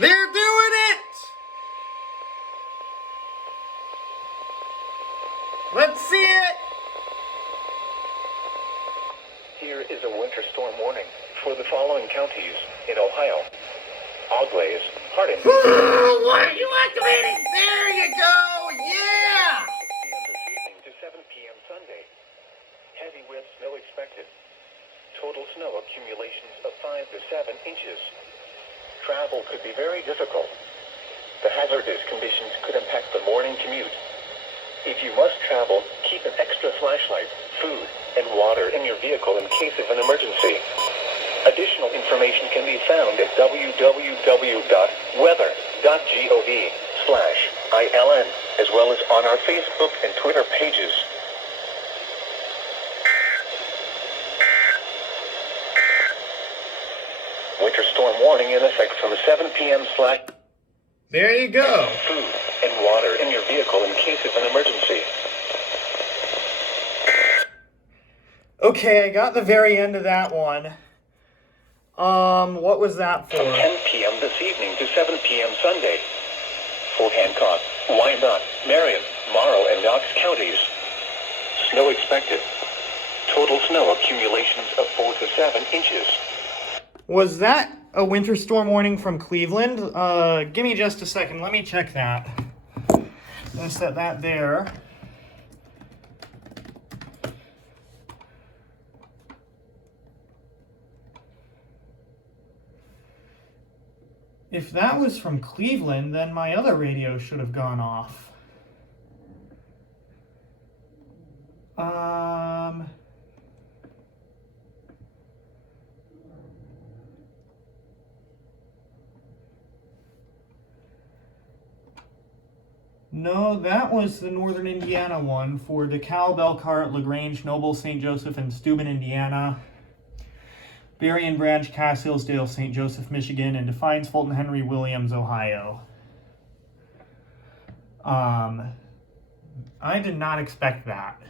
They're doing it! Let's see it! Here is a winter storm warning for the following counties in Ohio: Auglaize, Hardin. What are you activating? There you go! Yeah! 6 p.m. this evening to 7 p.m. Sunday. Heavy with snow expected. Total snow accumulations of 5 to 7 inches. Travel could be very difficult. The hazardous conditions could impact the morning commute. If you must travel, keep an extra flashlight, food, and water in your vehicle in case of an emergency. Additional information can be found at www.weather.gov/ILN, as well as on our Facebook and Twitter pages. Winter storm warning in effect from 7 p.m. There you go. Food and water in your vehicle in case of an emergency. Okay, I got the very end of that one. What was that for? From 10 p.m. this evening to 7 p.m. Sunday. Fort Hancock, Wyandotte, Marion, Morrow, and Knox counties. Snow expected. Total snow accumulations of 4 to 7 inches. Was that a winter storm warning from Cleveland? Give me just a second. Let me check that. I'm going to set that there. If that was from Cleveland, then my other radio should have gone off. No, that was the Northern Indiana one for DeKalb, Elkhart, LaGrange, Noble, St. Joseph, and Steuben, Indiana. Berrien Branch, Cass, Hillsdale, St. Joseph, Michigan, and Defiance, Fulton, Henry, Williams, Ohio. I did not expect that.